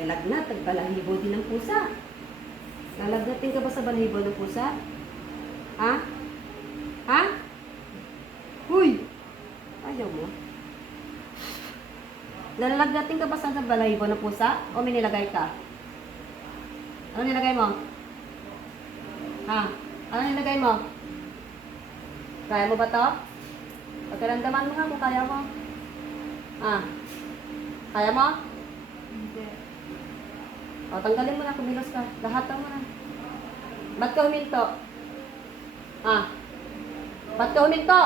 Ay lagnat, balahibo din ng pusa. Lalagnatin ka ba sa balahibo ng pusa? Ha? Ha? Huy! Ayaw mo. Lalagnatin ka ba sa balahibo ng pusa? O may nilagay ka? Ano nilagay mo? Ha? Ano nilagay mo? Kaya mo ba to? Pagkaramdaman mo nga kung kaya mo. Ha? Kaya mo? Hindi. O, tanggalin mo na, kumilos ka. Lahat mo na. Ba't ka huminto? Ha? Ba't ka huminto?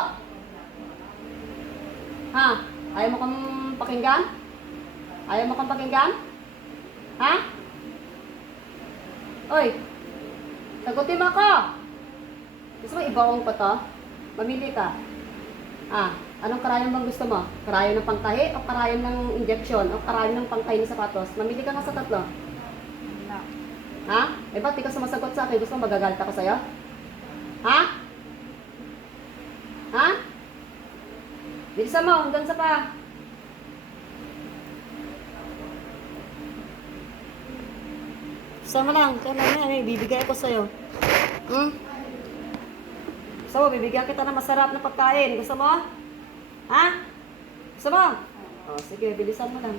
Ha? Ayaw mo kang pakinggan? Ayaw mo kang pakinggan? Ha? Oy! Sagutin mo ako! Gusto mo ibaong pa to? Mamili ka. Ah, anong karayan bang gusto mo? Karayan ng pangtahi o karayan ng injection o karayan ng pangtahi ng sapatos? Mamili ka nga sa tatlo. Wala. Ha? Eh ba't di ka sumasagot sa akin? Gusto mo magagalta ko sa'yo? Ha? Ha? Bilisan mo, hanggang sa pa. Sama lang, kailan yan, bibigay ako sa'yo. Hmm? Gusto mo, bibigyan kita ng masarap na pagkain. Gusto mo? Ha? Gusto mo? O, sige, bilisan mo lang.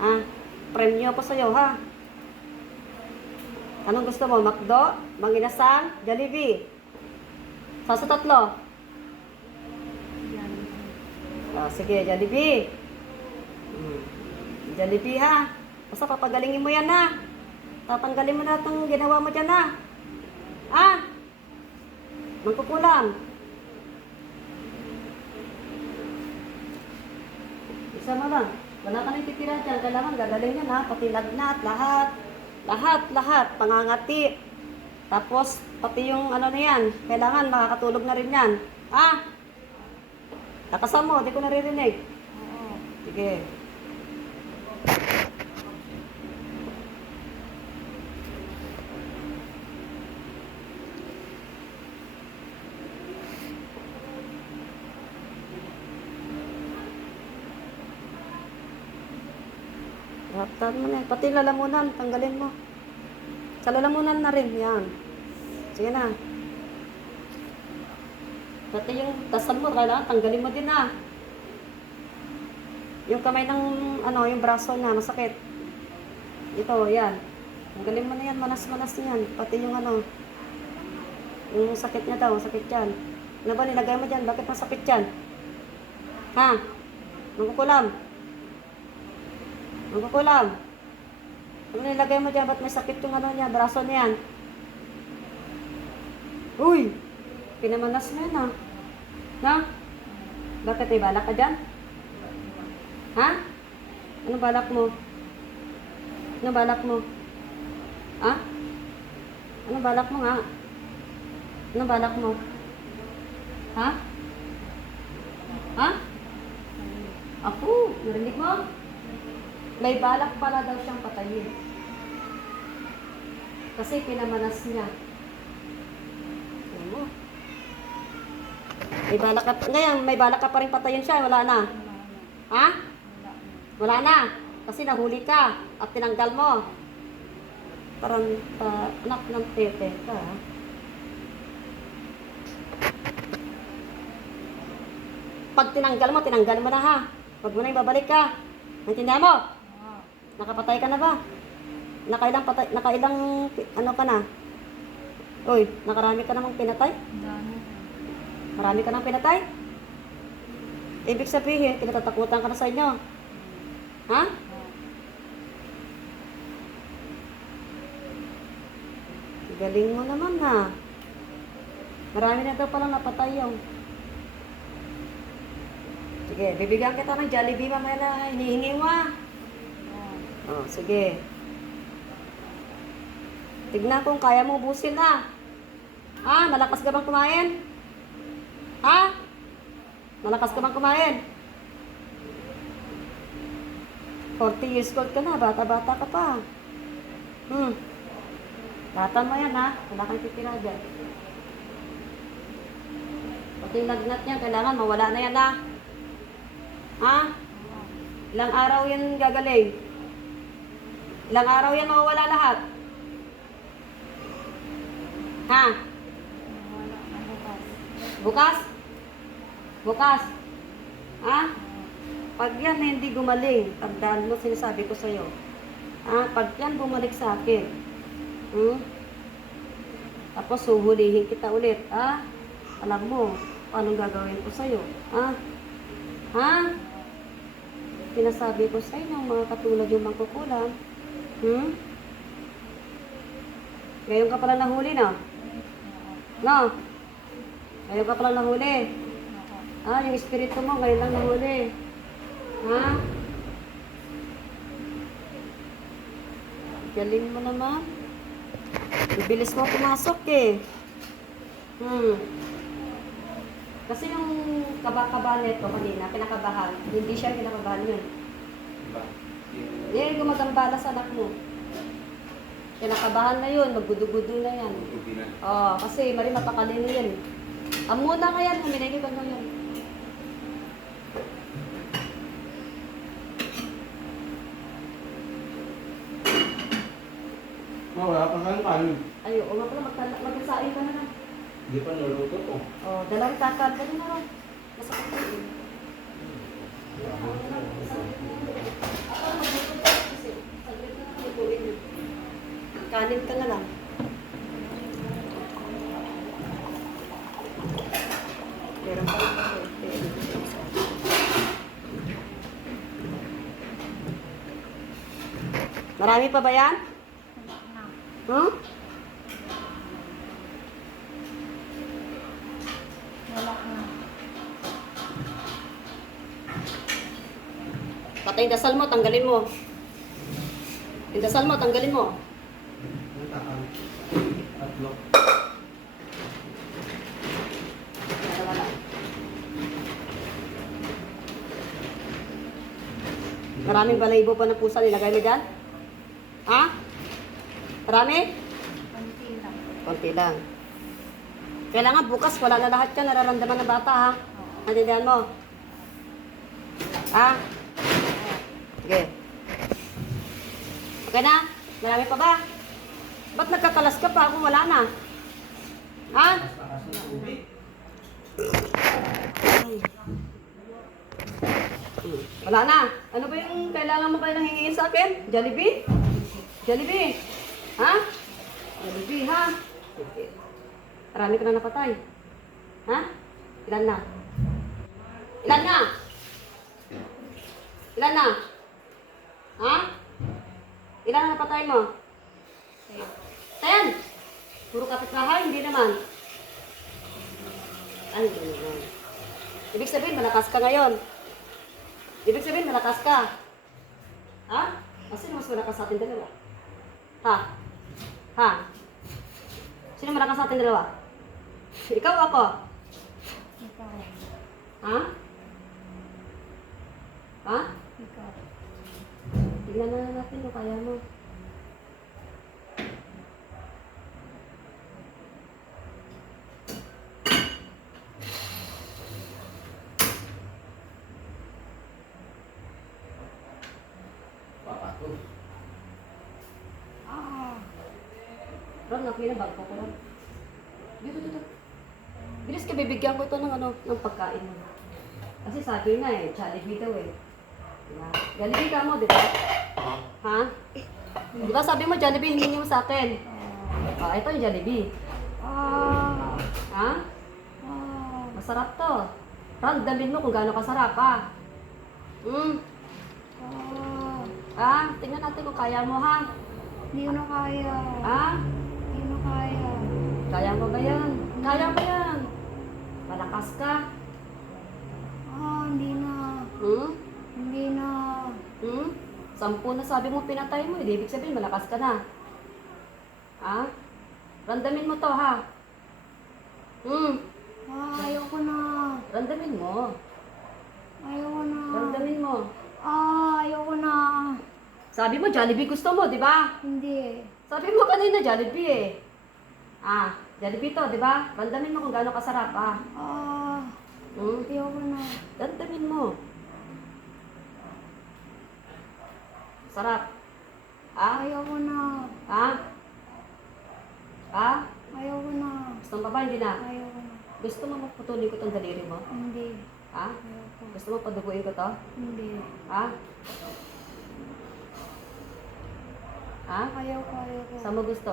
Ha? Premyo ako sa'yo, ha? Anong gusto mo? Makdo? Manginasang? Jollibee? Sa tatlo? Yan. O, sige, Jollibee. Jollibee, ha? Basta papagalingin mo yan, ha? Tatanggalin mo na itong ginawa mo dyan, ha? Ha? Magkukulam. Isa mo lang. Wala ka nang titira dyan. Kailangan gagaling yan, ha? Pati lagnat, lahat. Lahat. Pangangati. Tapos, pati yung ano na yan. Kailangan makakatulog na rin yan. Ha? Takasan mo. Di ko naririnig. Oo. Sige. Raptan mo na. Pati lalamunan, tanggalin mo. Sa lalamunan na rin, yan. Sige na. Pati yung tasan mo, kailangan tanggalin mo din na. Yung kamay ng, yung braso na, masakit. Ito, yan. Tanggalin mo na yan, manas-manas yan. Pati yung yung sakit niya daw, sakit yan. Ano ba, nilagay mo dyan? Bakit masakit yan? Ha? Magkukulam. Magkukulam. Ano nilagay mo dyan? Ba't may sakit yung niya, braso niya yan? Uy! Pinamanas mo yan, ha? Na? Bakit may balak ka dyan? Ha? Ano balak mo? Ano balak mo? Ha? Ano balak mo nga? Ano balak mo? Ha? Ha? Ako, narinig mo? May balak pala daw siyang patayin. Kasi pinamanas niya. Ano mo? May balak ka, ngayon, may balak ka pa rin patayin siya, wala na. Ha? Wala na. Kasi nahuli ka at tinanggal mo. Parang anak ng tete ka. Pag tinanggal mo na, ha. Huwag mo na ibabalik ka. Naintindihan mo? Oo. Nakapatay ka na ba? Nakailang ka na? Uy, nakarami ka namang pinatay? Dami. Marami ka nang pinatay? Ibig sabihin, kinatatakutan ka na sa inyo. Ha? Galing mo naman, ha. Marami na daw palang napatay yung. Sige, bibigyan kita ng Jollibee mamaya na hinihingi mo, ha. Oo. Oh, sige. Tignan kung kaya mo ubusin, ha. Ha? Malakas ka bang kumain? Ha? Malakas ka bang kumain? 40 years old ka na, bata-bata ka pa. Bata mo yan, ha? Wala kang titira dyan. Pati yung lagnat niya, kailangan mawala na yan, ha? Ha? Ilang araw yan gagaling? Ilang araw yan mawawala lahat? Ha? Wala na bukas. Bukas? Bukas? Ha? Pag yan na hindi gumaling, tandaan mo, sinasabi ko sa'yo. Ha? Pag yan bumalik sa akin, tapos huhulihin kita ulit, ha? Alam mo, anong gagawin ko sa'yo, ha? Ha? Sinasabi ko sa inyo, mga katulad yung mangkukulam, Ngayon ka pala nahuli, no? No? Ngayon ka pala nahuli. Yung espiritu mo, ngayon lang nahuli. Ha? Galing mo naman. Bibilis mo pumasok eh. Kasi yung kaba-kaba nito kanina, kinakabahan. Hindi siya kinakabahan yun. Eh, gumagambala sa anak mo. Kinakabahan na yun, maggudu-gudu na yan. Kasi mari matakalino yan. Amo na nga yan, huminagi ba na yan? Wala pa kang kanin. Ay, o nga pala, magkasain ka na lang. Hindi pa nuluto ko. Dalang kakad ka na rin. Masakit na yun. Kanin ka na lang. Meron pa rin ako. Marami pa ba yan? Wala na. Wala na. Patay yung dasal mo, tanggalin mo. Yung dasal mo, tanggalin mo. Tatlo. Dalawa lang. Maraming balayibo pa na pusa nilagay mo dyan? Ha? Marami? Konti lang. Konti lang. Kailangan bukas, wala na lahat yan. Nararamdaman ng bata, ha? Oo. Natindihan mo? Ha? Sige. Okay na? Marami pa ba? Ba't nagkakalas ka pa kung wala na? Ha? Taas ng tubig. Wala na. Ano ba yung kailangan mo kayo nang hingin sa akin? Jollibee? Jollibee? Ha? Jollibee, ha? Okay. Marami ka na napatay. Ha? Ilan na? Ilan na? Ilan na? Ha? Ilan na napatay mo? 10. Puro kapitbahay, hindi naman. Ay, hindi naman. Ibig sabihin, malakas ka ngayon. Ibig sabihin, malakas ka. Ha? Sino mas malakas sa ating dalawa? Ha? Ha? Sino malakas sa ating dalawa? Ikaw o ako? Ikaw. Ha? Ha? Ikaw. Tignan na natin kung kaya mo. Papato. Ron, nakuha na bago ko ron. Dito. Bilis ka, bibigyan ko ito ng pagkain mo. Kasi sabi na Jollibee daw Diba? Jollibee ka mo, di ba? Ha? Di ba sabi mo, Jollibee, hindi mo sa akin. Ito yung Jollibee. Ha? Masarap to. Ron, dalhin mo kung gaano kasarap, ha? Tingnan natin kung kaya mo, ha? Hindi ko na kaya. Ha? Hindi ko na kaya. Kaya mo ba yan? Kaya mo yan. Malakas ka. Hindi na. Hindi na. 10 na sabi mo pinatay mo, ibig sabihin malakas ka na. Ha? Randamin mo to, ha? Ayoko na. Randamin mo. Ayoko na. Randamin mo. Ayoko na. Sabi mo, Jollibee gusto mo, di ba? Hindi. Sabi mo kanina, Jollibee Jollibee to, di ba? Randamin mo kung gaano kasarap, ha? Ayoko na. Randamin mo. Sarap. Ha? Ayoko na. Ha? Ha? Ayoko na. Gusto mo pa ba? Hindi na. Ayoko na. Gusto mo maputulin ko tong daliri mo? Hindi. Ha? Ayoko. Gusto mo paduguin ko to? Hindi. Ha? Ha? Ayoko. Saan mo gusto?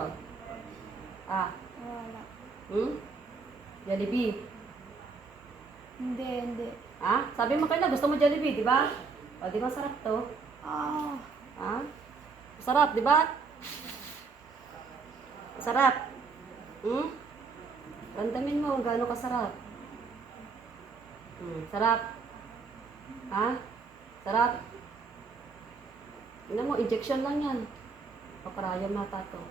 Ha? Wala. Hmm? Jollibee. Hindi. Ha? Sabi mo kayo na gusto mo Jollibee, di ba? O, di ba sarap to? Ah. Ha? Sarap, di ba? Sarap. Hmm? Randamin mo kung gaano kasarap. Sarap. Ha? Sarap. Tingnan mo, injection lang yan. O, karayom nata to.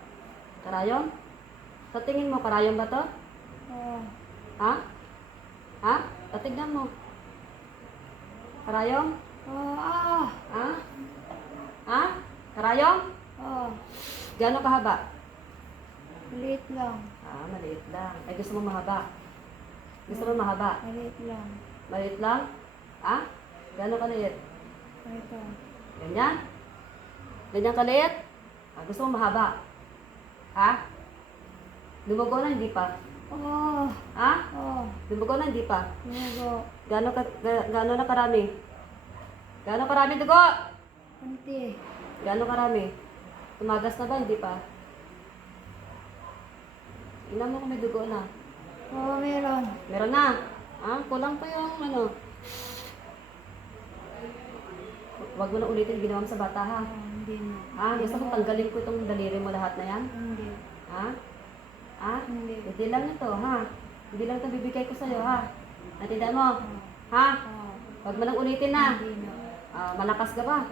Karayom? Sa tingin mo, karayom ba to? Oh. Ha? Ha? Tignan mo. Karayom? Oh. Ah. Ha? Ha? Karayom? Oh. Gaano kahaba? Maliit lang. Ah, maliit lang. Ay, gusto mo mahaba? Gusto mo mahaba? Maliit lang. Maliit lang? Ha? Gaano kaliit? Ito. Ganyan? Ganyan kaliit? Ah, gusto mo mahaba? Ha? Dumugo na, hindi pa? Oh. Ha? Oh. Dumugo na, hindi pa? Lugo. Gaano na karami? Gaano karami dugo? Kunti. Gaano karami? Tumagas na ba, hindi pa? Tingnan mo kung may dugo na. Oh, meron. Meron na. Ah, kulang pa yung ano. Huwag mo na ulitin ginawa mo sa bata ha. Oh, hindi na. Ah, gusto mo tanggalin ko itong daliri mo lahat na yan? Hindi. Ha? Ha? Hindi. Hindi lang ito ha. Hindi lang ito bibigay ko sa'yo ha. Natinda mo? Oh. Ha? Oh. Huwag mo nang ulitin na. Hindi na. Ah, malakas ka ba?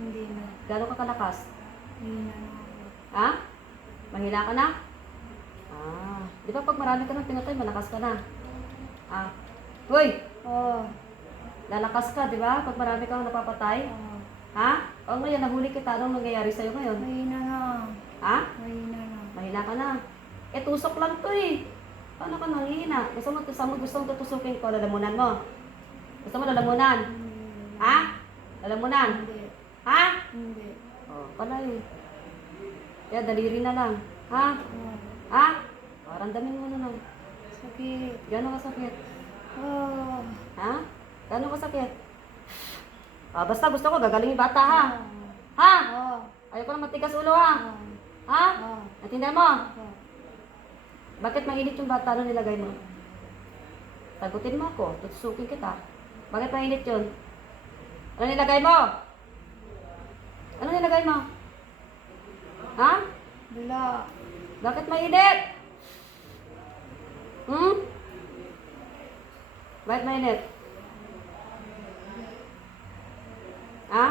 Hindi na. Gano'n ka kalakas? Hindi na ako. Ha? Mahina ka na? Ah, di ba pag marami ka ng pinatay, malakas ka na? Ah, hoy! Oh. Lalakas ka, di ba? Pag marami kang napapatay? Oh. Ha? O ngayon, nahuli kita. Anong nangyayari sa'yo ngayon? Mahina na. Ha? Mahina na. Mahina ka na. Eh, tusok lang to eh. Paano ka nanghihina? Gusto mo tutusukin ko, lalamunan mo. Gusto mo lalamunan? Ha? Lalamunan? Hindi. Ha? Hindi. Oh, pala eh. Kaya daliri na lang. Ha? Oh. Ha? Oh, randamin mo na lang. Sakit. Gano'n kasakit? Oh. Ha? Gano'n kasakit? Ah, basta gusto ko, gagaling yung bata ha. Ha? Oh. Ayoko na matigas ulo ha. Oh. Ha? Oh. Natindihan mo? Oh. Bakit mainit yung bata? Ano nilagay mo? Sagutin mo ako. Tutusukin kita. Bakit mainit yun? Ano nilagay mo? Ano nilagay mo? Ha? Bila. Bakit mainit? Hmm? Bakit mainit? Ha?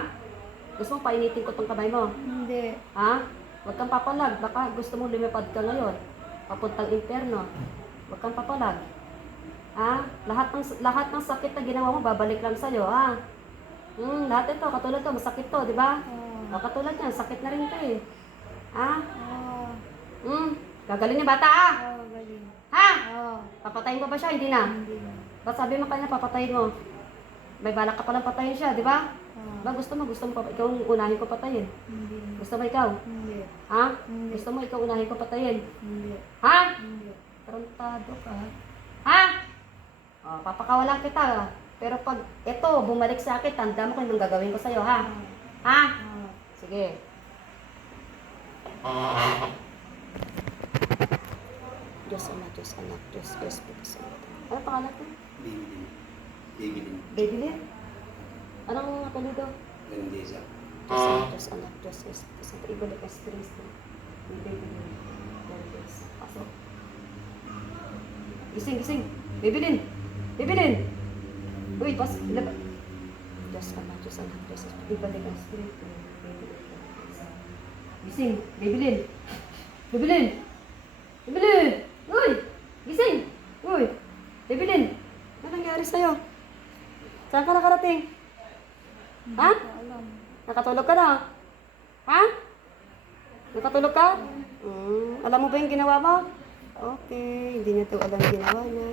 Gusto mo painitin ko tong kamay mo? Hindi. Ha? Huwag kang papalag. Baka gusto mong lumipad ka ngayon. Papuntang impyerno. Huwag kang papalag. Ha? Lahat ng sakit na ginawa mo, babalik lang sa'yo, ha? Lahat ito, katulad to, masakit to, di ba? Oh. O, katulad yan, sakit na rin to eh. Ha? Oh. Gagaling yung bata, ha? Oh, galing. Ha? Oh. Papatayin mo ba siya? Hindi na. Hindi na. Ba't sabi mo kanya, papatayin mo? May balak ka palang patayin siya, di ba? Oh. Ba, gusto mo ikaw ang unahin ko patayin. Hindi na. Gusto mo ikaw? Hindi. Ha? Hindi. Gusto mo ikaw unahin ko patayin? Hindi. Ha? Hindi. Tarantado ka. Ha? O, papakawalan kita. Pero pag ito, bumalik sa akin, tanda mo kung anong gagawin ko sa'yo, ha? Ha? Oh. Sige. Diyos Ama, Diyos Anak, Diyos Espiritu Santo. Ano pangalan ko? Baby. Baby din. Baby Lynn? Anong apelido? Grandeza. Diyos Ama, Diyos Anak, Diyos Espiritu Santo. Ibalik ang Espiritu. Baby Lynn. Grandeza. Pasok. Gising. Baby Lynn! Baby Lynn! Uy, ilaba. Diyos Ama, Diyos Anak, Diyos Espiritu. Ibalik ang Espiritu. Baby Lynn. Grandeza. Gising! Baby Lynn! Baby Lynn! Baby Lynn! Uy! Gising! Uy! Baby Lynn! Ano nangyari sa'yo? Saan ka nakarating? Ha? Hindi ko alam. Nakatulog ka na? Ha? Nakatulog ka? Alam mo ba yung ginawa mo? Okay, hindi niya to alam yung ginawa niya.